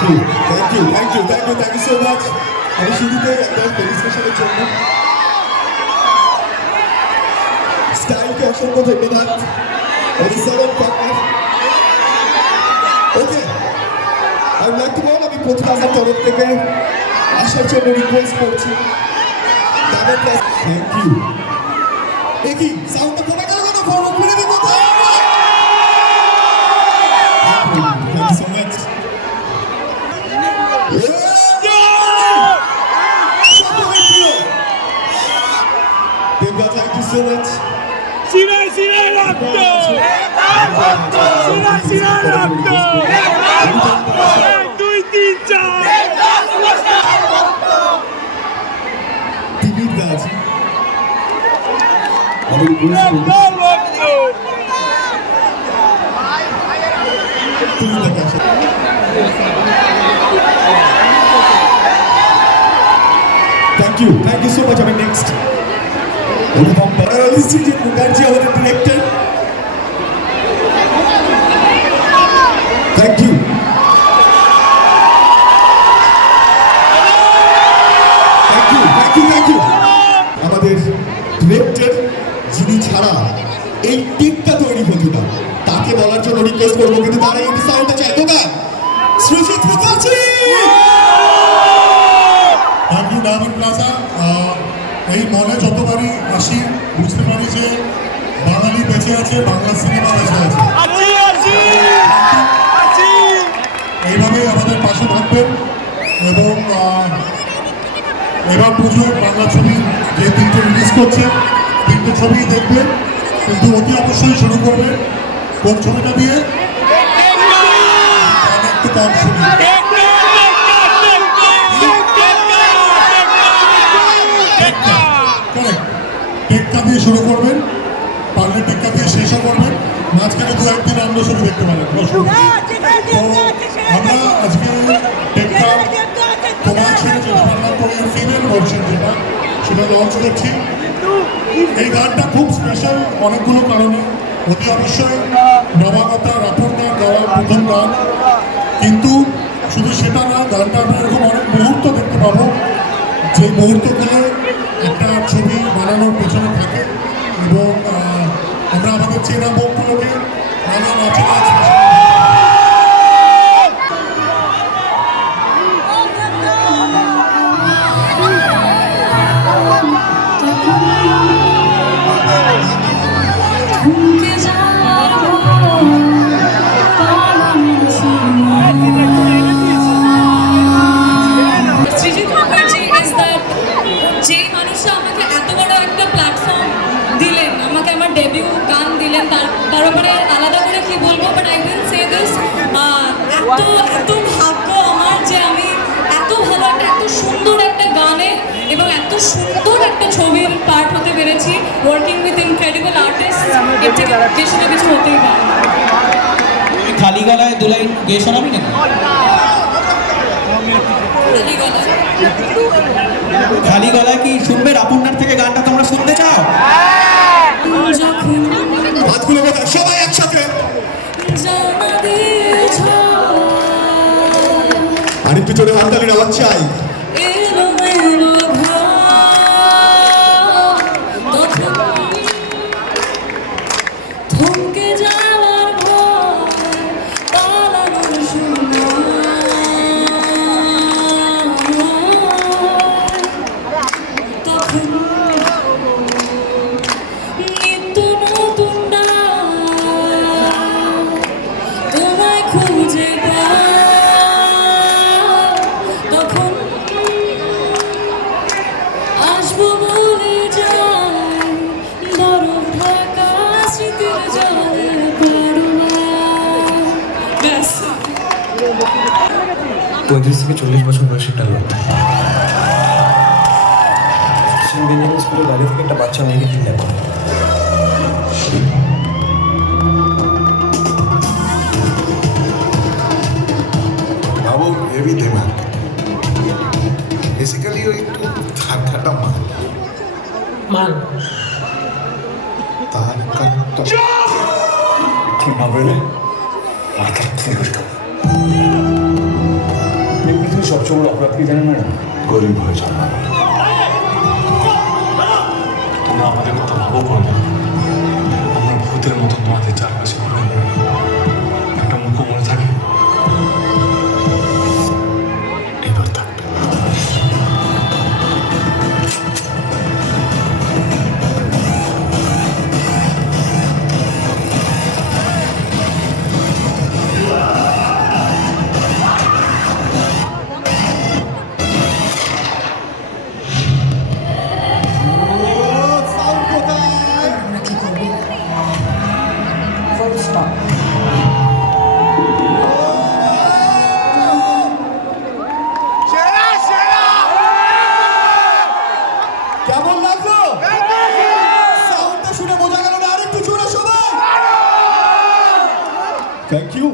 Thank you so much. আমি শুরুতে একটা ফেলিসিটেশনের জন্য স্টাইলকে অসংখ্য ধন্যবাদ। ওকে, আমি লাইক টু বল, আমি প্রথম আমার তরফ থেকে আসার জন্য রিকোয়েস্ট করছি। Thank you. দেখি সাউন্ডটা কোথায় গেল, কেন ফরওয়ার্ড করে দিই কোথায়? Thank you so much. Devga, thank you so much. Sinan Rapto! Sinan Rapto! 2-3 4! Timid guys. আমি বুঝতে তুমি দেখা Thank you so much. আমি নেক্সট অনুপম সিজিৎ মুখার্জি, আমাদের ডিরেক্টর। Thank you. আমাদের ডিরেক্টর যিনি ছাড়া এই টিকটা তৈরি হতো না, তাকে বলার জন্য রিকোয়েস্ট করবো, কিন্তু তারা এই সাউন্ডটা চাইতো না। Srijit Mukherjee. Thank you Diamond Plaza. এই মলে যতবারই আসি বুঝতে পারি যে বাঙালি বেঁচে আছে, বাংলা সিনেমা বেঁচে আছে। এইভাবেই আমাদের পাশে থাকবেন এবং এবার পুজোয় বাংলা ছবি যে 3টে রিলিজ করছে, 3টে ছবিই দেখবেন, কিন্তু অতি অবশ্যই শুরু করবে কোন ছবিটা দিয়ে? একটু কম শুনি। টেক্কা দিয়ে শুরু করবেন, পারলে টেক্কা দিয়ে শেষও করবেন, মাঝখানে 2-1 দিন অন্য ছবি দেখতে পারেন। তো আমরা আজকে টেক্কা তোমার ছেড়ে যেটা বাংলা টমের ফিমেল ভার্সন যেটা, সেটা লঞ্চ করছি। এই গানটা খুব স্পেশাল অনেকগুলো কারণে। অতি অবশ্যই নবাগতা রাঠোরদার গাওয়া প্রথম গান, কিন্তু শুধু সেটা না, গানটা আমরা এরকম অনেক মুহূর্ত দেখতে পাবো, যে মুহূর্তগুলো একটা ছবি বানানোর পেছনে থাকে এবং আমরা আমাদের চেনা মুখগুলোকে নানান অচেনা তার উপরে আলাদা করে কি বলবো, but I will say this, এত ভাগ্য আমার যে আমি এত ভালো একটা, এত সুন্দর একটা গানে এবং এত সুন্দর একটা ছবির পার্ট হতে পেরেছি, ওয়ার্কিং উইথ ইনক্রেডিবল আর্টিস্ট। এর থেকে বেশি তো কিছু হতেই পারে। খালি গলায় 2 লাইন গেয়ে শোনাবি না? খালি গলায় কি শুনবে? রাপুন্নার থেকে গানটা তোমরা শুনতে চাও? সবাই একসাথে আরেকটু জোরে হাততালির আওয়াজ চাই। পঁয়ত্রিশ থেকে 40 বছর বয়সী একটা লোক সেন্ট বেঞ্জামিন স্কুলের বাইরে থেকে একটা বাচ্চা মেয়েকে কিডন্যাপ করে। ভাবো হেভি দেমাগ, বেসিক্যালি ওই একটু ধাক্কাটা মাল তার কাটটা কি হবে মাথা থেকে সবচেয়ে বড় অপরাধ কি জানেন ম্যাডাম? গরিব হয়ে জন্মানো। তোমরা আমাদের কথা ভাবো করবে না। আমরা ভূতের মতো তোমাদের চারপাশে ঘুরে বেড়াই। একটা মুখ মনে থাকে এবার থাকবে। সাউন্ড কোথায়? সেরা সেরা কেমন লাগলো? সাউন্ডটা শুনে বোঝা গেল না, আরেকটু জোরে সবাই। Thank you.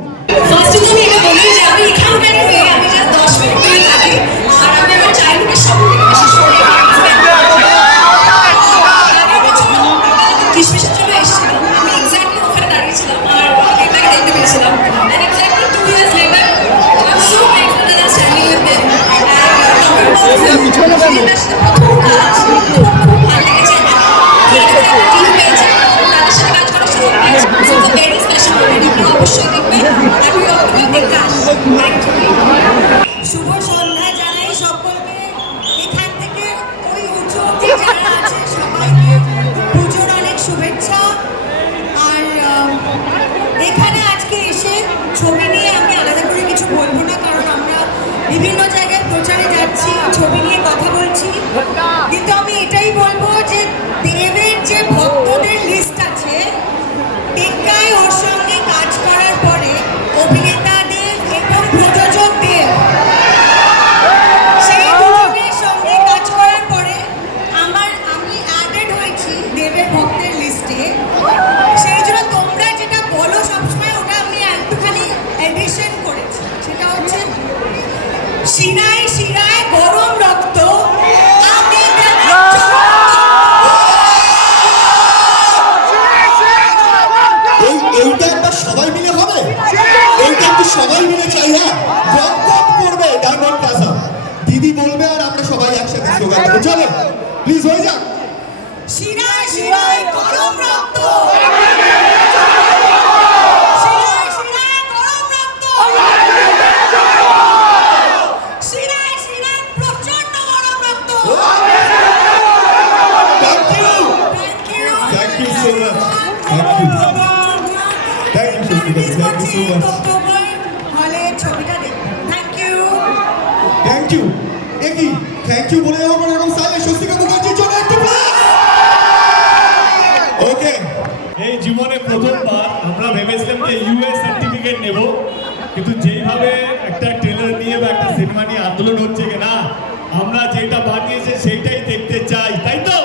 ফার্স্ট অফ আমি এটা বলি যে আমি এখানকারই মেয়ে, আমি জাস্ট 10 মিনিট দূরে থাকি আর আমি আমার চাইল্ডহুডের সব থেকে বেশি স্মরণীয় কিশমিশের জন্য এসেছিলাম, আমি এক্স্যাক্টলি ওখানে দাঁড়িয়েছিলাম আর এটাকে দেখতে পেয়েছিলাম and exactly 2 years later I'm so grateful that I'm standing with them and প্রথম কাজ খুব ভালো লেগেছে, টিম পেয়েছে, তাদের সাথে কাজ করার সুযোগ পেয়েছে, so it's a very special moment, আপনি অবশ্যই দেখবেন হ্যাপি অক্টোবর দেখতে আসবেন। শুভ সন্ধ্যা জানাই সকলকে। এখান থেকে ওই উঁচু অবধি যারা আছে সবাইকে পুজোর অনেক শুভেচ্ছা। আর এখানে আজকে এসে ছবি নিয়ে আমি আলাদা করে কিছু বলবো না, কারণ আমরা বিভিন্ন জায়গায় প্রচারে যাচ্ছি, ছবি নিয়ে কথা বলছি, কিন্তু আমি এটাই বলবো যে দেবের যে ভক্তদের লিস্ট আছে, টেক্কায় ওর সঙ্গে কাজ করার পরে অভিনেতা দেব এবং প্রযোজক দেব, সেই দুজনের সঙ্গে কাজ করার পরে আমি অ্যাডেড হয়েছি দেবের ভক্তের লিস্টে। সেই জন্য তোমরা যেটা বলো সবসময় ওটা আমি একটুখানি এডিশন করেছি, সেটা হচ্ছে শিরায় শিরায় গরম রক্ত, আমি দেবের এইটা একটা সবাই মিলে হবে, এইটা একটু সবাই মিলে চাই। হ্যাঁ, বকবক করবে ডায়মন্ড প্লাজা, দিদি বলবে আর আমরা সবাই একসাথে স্লোগান দেবো। চলো প্লিজ হয়ে যাক। শিরায় শিরায় গরম রক্ত, শিরায় শিরায় গরম রক্ত, শিরায় শিরায় প্রচন্ড গরম রক্ত। Thank you, Thank you. Thank you so much, thank you, thank you Sushmita, thank you so much, October হলে ছবিটা দেখবেন। Thank you. Thank you. একই থ্যাংক ইউ বলে যাওয়ার পর এরকম সাইলে স্বস্তিকা মুখার্জির জন্য একটু ওকে। এই জীবনে প্রথমবার আমরা ভেবেছিলাম যে ইউএস সার্টিফিকেট নেব, কিন্তু যেইভাবে একটা ট্রেলার নিয়ে বা একটা সিনেমা নিয়ে আন্দোলন হচ্ছে না, আমরা যেটা বানিয়েছে সেইটাই দেখতে চাই, তাই তো?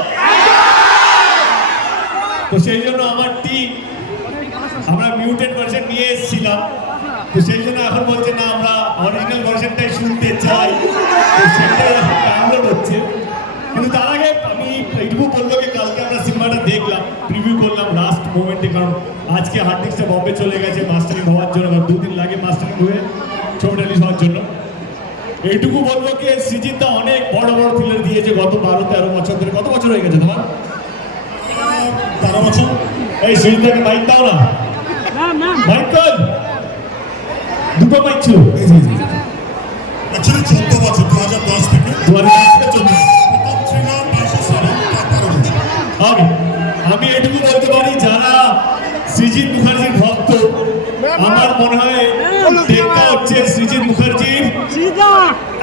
তো সেই জন্য আমার টিম আমরা মিউটেড ভার্সন নিয়ে এসেছিলাম, তো সেই জন্য এখন বলছে না আমরা অরিজিনাল ভার্সনটাই শুনতে চাই, তো সেটাই এখন ডাউনলোড হচ্ছে। কিন্তু তার আগে আমি এইটুকু বলবো যে কালকে আমরা সিনেমাটা দেখলাম, প্রিভিউ করলাম লাস্ট মোমেন্টে, কারণ আজকে হার্ড ডিস্কটা বম্বে চলে গেছে মাস্টারিং হওয়ার জন্য, 2 দিন লাগে মাস্টারিং হয়ে ছবিটা রিলিজ হওয়ার জন্য। এইটুকু বলবো কি সৃজিত দা অনেক বড় বড় থ্রিলার দিয়েছে গত 12-13 বছর ধরে। কত বছর হয়ে গেছে তোমার? 13 বছর। এই সৃজিত দাকে মাইক দাও না, মাইক কর, দুটো মাইক ছিল। অ্যাকচুয়ালি 14 বছর 2010 থেকে 2014 প্রথম থ্রিলার 13 বছর। আমি এটুকু বলতে পারি যারা সৃজিত মুখার্জির ভক্ত, আমার মনে হয় টেক্কা হচ্ছে সৃজিত মুখার্জির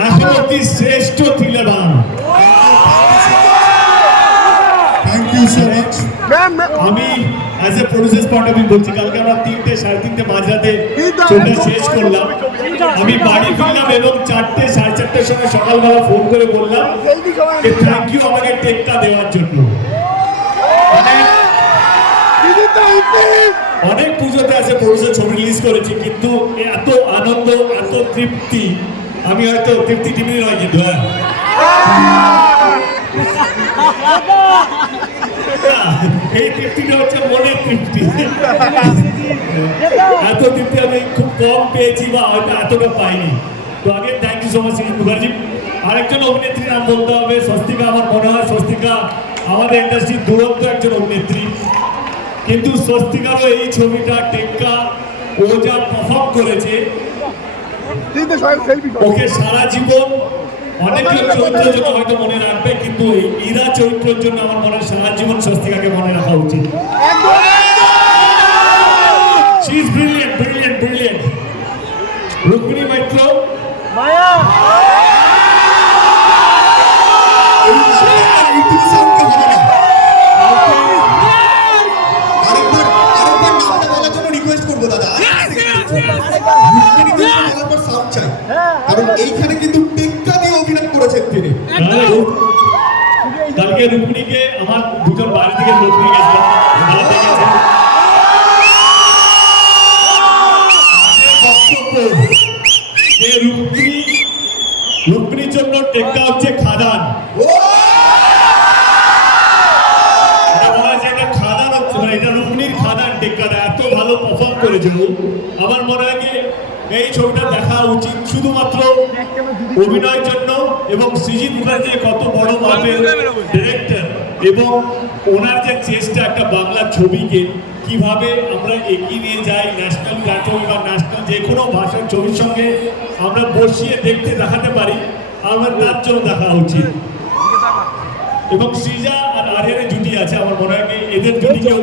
এখন অব্দি শ্রেষ্ঠ থ্রিলার বানানো। Thank you so much. আমি as a producer point of view বলছি, কালকে আমরা 3টে 3:30 মাঝরাতে ছবিটা শেষ করলাম, আমি বাড়ি ফিরলাম এবং 4টে 4:30টার সময় সকালবেলা ফোন করে বললাম যে থ্যাংক ইউ আমাকে টেক্কা দেওয়ার জন্য। অনেক পুজোতে আছে প্রডিউসার ছবি রিলিজ করেছি, কিন্তু এত আনন্দ এত তৃপ্তি আমি হয়তো তৃপ্তি টিভি নয়, কিন্তু এই তৃপ্তিটা হচ্ছে মনের তৃপ্তি। এত তৃপ্তি আমি খুব কম পেয়েছি বা হয়তো এতটা পাইনি। তো আগে thank you so much Srijit Mukherjee. আরেকজন অভিনেত্রীর নাম বলতে হবে স্বস্তিকা। আমার মনে হয় স্বস্তিকা আমাদের ইন্ডাস্ট্রির দুরন্ত একজন অভিনেত্রী, কিন্তু স্বস্তিকারও এই ছবিটা টেক্কা ও যা পারফর্ম করেছে ওকে সারা জীবন অনেকজন চরিত্রের জন্য হয়তো মনে রাখবে, কিন্তু এই ইরা চরিত্রের জন্য আমার মনে হয় সারা জীবন স্বস্তিকাকে মনে রাখা উচিত। She is brilliant, brilliant, brilliant. Rukmini Maitra, এইটুকু সাউন্ডটা হবে না। আরেকবার নামটা বলার জন্য রিকোয়েস্ট করবো দাদা। বলার পর সাউন্ড চাই, কারণ এইখানে কিন্তু টেক্কা দিয়ে অভিনয় করেছেন তিনি। কালকে রুক্মিণীকে আমার দুজন বাড়ি থেকে লোক নিয়ে গেছিলাম, ওনারা দেখেছেন। যে রুক্মিণীর জন্য টেক্কা হচ্ছে খাদান। এটা বলা হয়েছে এটা খাদান হচ্ছে, মানে এটা রুক্মিণীর খাদান টেক্কাটা। এত ভালো পারফর্ম করেছে ও। আমার মনে হয় এই ছবিটা দেখা উচিত শুধুমাত্র অভিনয়ের জন্য, এবং সৃজিত মুখার্জি কত বড় মাপের ডিরেক্টর, এবং ওনার যে চেষ্টা একটা বাংলা ছবিকে কিভাবে আমরা এগিয়ে নিয়ে যাই ন্যাশনাল প্ল্যাটফর্ম বা ন্যাশনাল যে কোনো ভাষার ছবির সঙ্গে আমরা বসিয়ে দেখতে দেখাতে পারি, আমার তার জন্য দেখা উচিত। এবং সৃজা আর আরিয়ানের জুটি আছে, আমার মনে হয় এদের জুটিকেও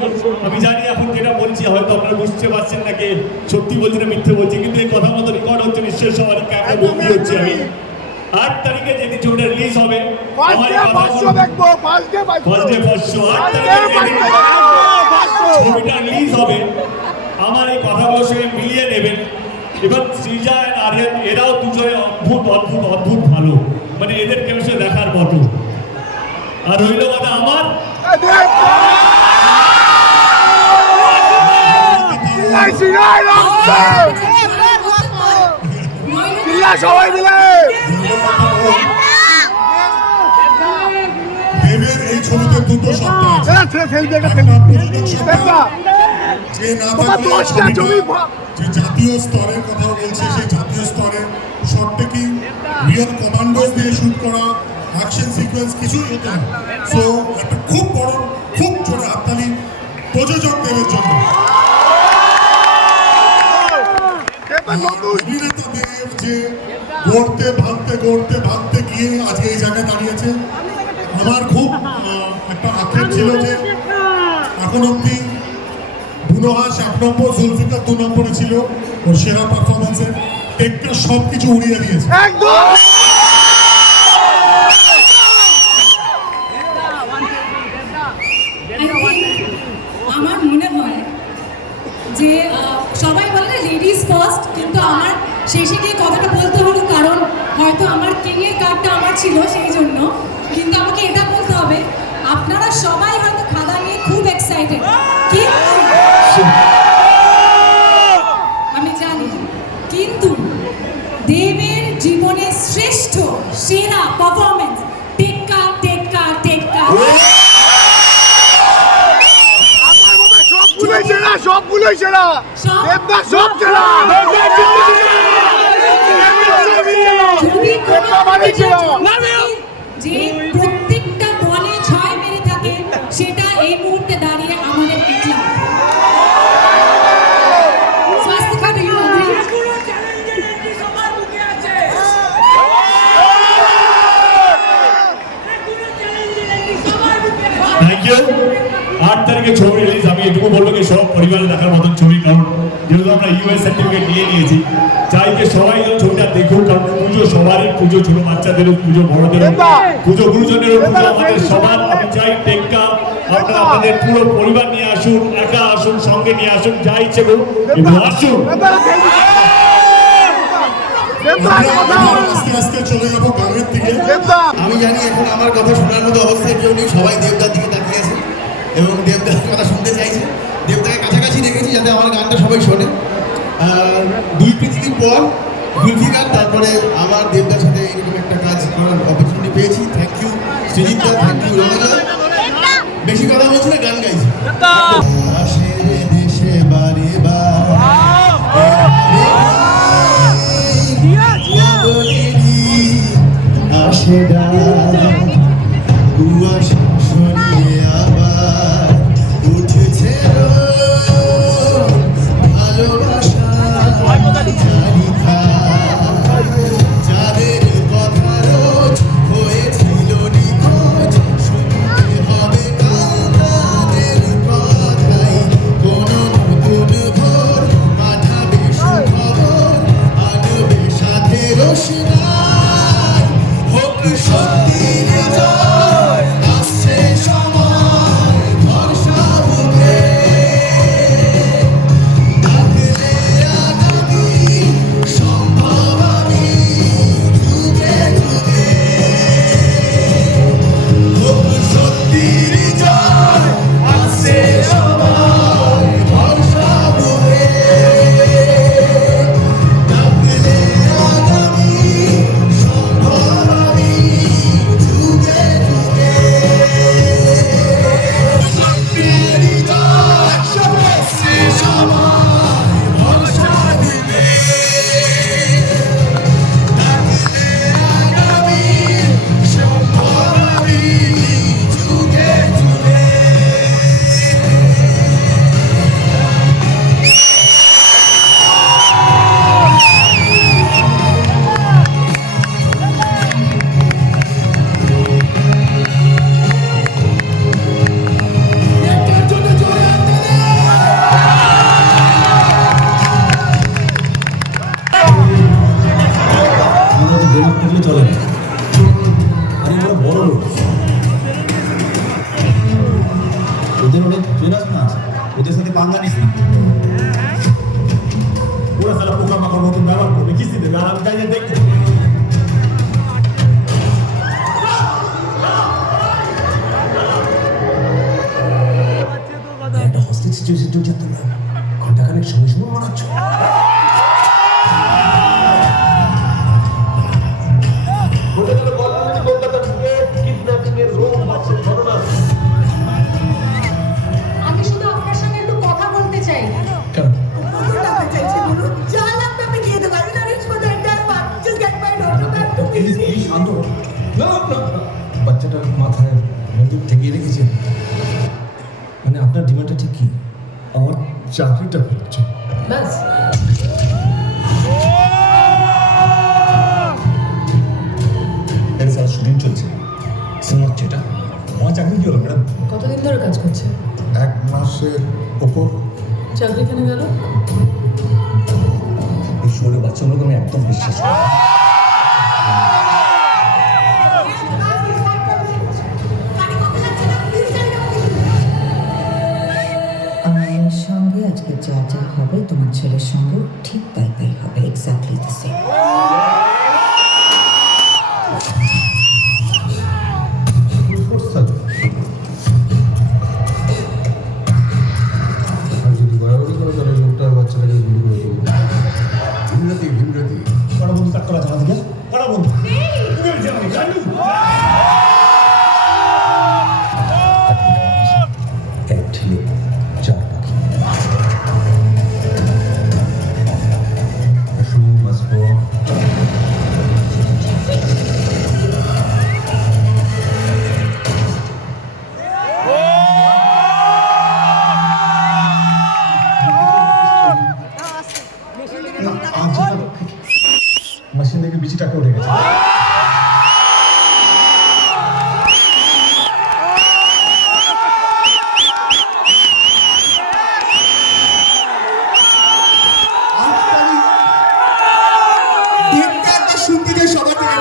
আমি জানি এখন যেটা বলছি হয়তো আপনারা বুঝতে পারছেন না কে সত্যি বলছি না মিথ্যে বলছি, কিন্তু এই কথা মতো রেকর্ড হচ্ছে, নিশ্চয়ই সবার ক্যামেরা বন্দি হচ্ছে। আমি 8 তারিখে যেদিন ছবিটা রিলিজ হবে, আমার এই কথা ফার্স্ট ডে ফার্স্ট শো 8 তারিখে ছবিটা রিলিজ হবে, আমার এই কথাগুলোর সঙ্গে মিলিয়ে নেবেন। এবং সৃজা আর আরিয়ান এরাও দুজনে অদ্ভুত অদ্ভুত অদ্ভুত ভালো, মানে এদের কেমিস্ট্রি দেখার মতো। আর রইল কথা আমার সবাই মিলে দেবের এই ছবিতে দুটো সত্তা আছে। যে না থাকলে যে জাতীয় স্তরের কথা বলছে, সেই জাতীয় স্তরের শর্ট টেকিং, রিয়েল কমান্ডোজ দিয়ে শুট করা অ্যাকশন সিকোয়েন্স কিছুই হতো না। সো একটা খুব বড়, খুব জোরে হাততালি প্রযোজক দেবের জন্য। অভিনেতা দেব যে গড়তে ভাঙতে গিয়ে আজকে এই জায়গায় দাঁড়িয়েছে, আমার খুব একটা আক্ষেপ ছিল যে এখন অব্দি বুনোহাস 1 নম্বর, জুলফিকার 2 নম্বরে ছিল ওর সেরা পারফরমেন্সে। টেক্কা সব কিছু উড়িয়ে দিয়েছে। আমার মনে হয় যে সবাই বলে লেডিস ফার্স্ট, কিন্তু আমার শেষে গিয়ে কথাটা বলতে হলো, কারণ হয়তো আমার কিংয়ের কার্ডটা আমার ছিল সেই জন্য। কিন্তু আমাকে এটা বলতে হবে, আপনারা সবাই হয়তো খাদা নিয়ে খুব এক্সাইটেড, কিন্তু আমি জানি, কিন্তু দেবের জীবনে শ্রেষ্ঠ সেরা পারফরমেন্স টেক্কা টেক্কা টেক্কা। সবগুলোই সেরা, দেবদা সব সেরা। যে প্রত্যেকটা বলে 6 মেরে থাকে, সেটা এই মুহূর্তে দাঁড়িয়ে আমাদের ইতিহাস। স্বাস্থ্যকর ইউ অ্যাগ্রি? Thank you. 8 তারিখে ছবি রিলিজ। আমি এটুকু বলবো কি সব পরিবারে দেখার মতন ছবি, কারণ যেহেতু আমরা ইউএস সার্টিফিকেট নিয়ে নিয়েছি, চাই যে সবাই ছবিটা দেখুক, কারণ পুজো সবারই, পুজো ছোট বাচ্চাদেরও পুজো, বড়দেরও পুজো, গুরুজনেরও পুজো, আমাদের সবার। আমি চাই টেক্কা আপনারা আপনাদের পুরো পরিবার নিয়ে আসুন, একা আসুন, সঙ্গে নিয়ে আসুন, যা ইচ্ছে করুন, কিন্তু আসুন। আস্তে আস্তে চলে যাবো গানের দিকে। আমি জানি এখন আমার কথা শোনার মতো অবস্থায় কেউ নেই, সবাই দেবদার দিকে তাকিয়ে আছে এবং দেবদার কথা শুনতে চাইছে। দেবদাকে কাছাকাছি রেখেছি যাতে আমার গানটা সবাই শোনে। 2 পৃথিবীর পর জুলফিকার, তারপরে আমার দেবদার সাথে এরকম একটা কাজ করার অপরচুনিটি পেয়েছি। থ্যাংক ইউ সৃজিতদা, থ্যাংক ইউ রোনাদা। বেশি কথা বলছি না, গান গাইছি। দেশে বারে বার আসে ডাক, কুয়াশা সরিয়ে আবার উঠেছে রোদ, ভালোবাসা চারিধার। যাদের কথা রোজ হয়েছিল নিখোঁজ, শুনতে হবে কাল তাদের কথাই। কোনো নতুন ভোর পাঠাবে সুখবর, আনবে সাথে রোশনাই। হোক সত্যির জয়, আসছে সময় ভরসা বুকে। ডাকলে আগামী সম্ভব আমি যুগে যুগে। হোক সত্যির জয়, আসছে সময় ভরসা বুকে। ডাকলে আগামী সম্ভব আমি যুগে যুগে। সত্যির জয়, আসছে সময় ভরসা দিবে। ডাকলে আগামী সম্ভব আমি যুগে যুগে। একটার জন্য জোরে হাততালি। আমাদের বেরোক করলে চলে না। আরে ওরা বড় লোক, ওদের অনেক ট্রেনার না আছে, ওদের সাথে পাঙ্গা নিস না। ওরা সারা পোকা মাকড় মতন ব্যবহার করবে, কিস্তি দেবে, আর আমি তাই দেখতে। একটা হস্টেজ সিচুয়েশন চলছে, তোমরা ঘন্টাখানেক সময় সময় মারাচ্ছ। আমি শুধু আপনার সঙ্গে একটু কথা বলতে চাই। কেন? যা লাগবে আমি দিয়ে দেবো। আমি arrange for the entire part. Just get my daughter back to me. Please শান্ত হও। না না, বাচ্চাটার মাথায় বন্দুক ঠেকিয়ে রেখেছে। মানে আপনার ডিমান্ডটা ঠিক কি? আমার চাকরিটা করছে। ব্যাস। এর সাথে শুটিং চলছে, সিনেমা হচ্ছে এটা। আমার চাকরি কি হলো ম্যাডাম? কতদিন ধরে কাজ করছে? 1 মাসের ওপর। চাকরি কেন গেল? এই শহরের বাচ্চাগুলোকে আমি একদম বিশ্বাস করি না। আমার সঙ্গে আজকে যা যা হবে তোমার ছেলের সঙ্গেও ঠিক তাই তাই হবে, এক্স্যাক্টলি দ্য সেম। আর যদি গড়াগড়ি করো তাহলে লোকটা বাচ্চাটাকে গুলি করে দেবো। ভীমরতি ভীমরতি কড়া বন্ধু তার করা জানা দিকে কড়া বন্ধু এক ঢিলে চার পাখি। শুভ বাঁচব। মেশিন থেকে বিচিটাকে উঠে গেছে। দিনটা একটা শুনতে চাই সবার থেকে।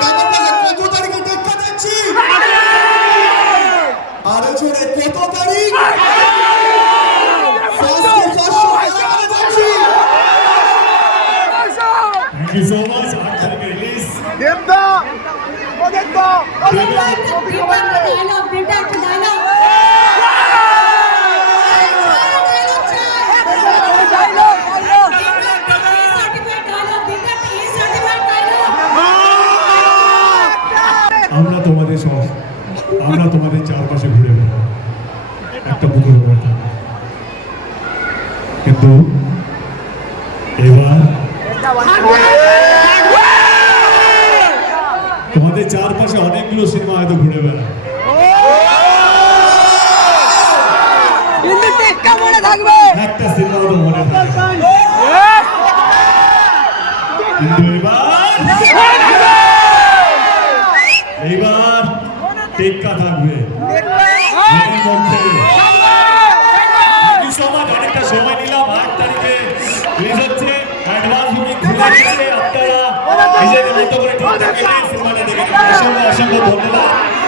কত তারিখে দেখা দিচ্ছি? আরো জোরে, কত তারিখ? Thank you so much. 8 তারিখে রিলিজ। আমরা তোমাদের চারপাশে ঘুরে বেড়াবো, একটা বুকের উপর থাকবো। কিন্তু এবার তোমাদের চারপাশে অনেকগুলো সিনেমা হয়তো ঘুরে বেড়ায়, একটা সিনেমা তো মনে থাকে, কিন্তু এইবার টেক্কা থাকবে মনের মধ্যে। অনেকটা সময় নিলাম, 8 তারিখে রিলিজ হচ্ছে, অ্যাডভান্স বুকিং খুলে গেছে, আপনারা নিজেদের মতো করে ঠিক থাকে সিনেমাটা দেখে নিন। অসংখ্য অসংখ্য ধন্যবাদ।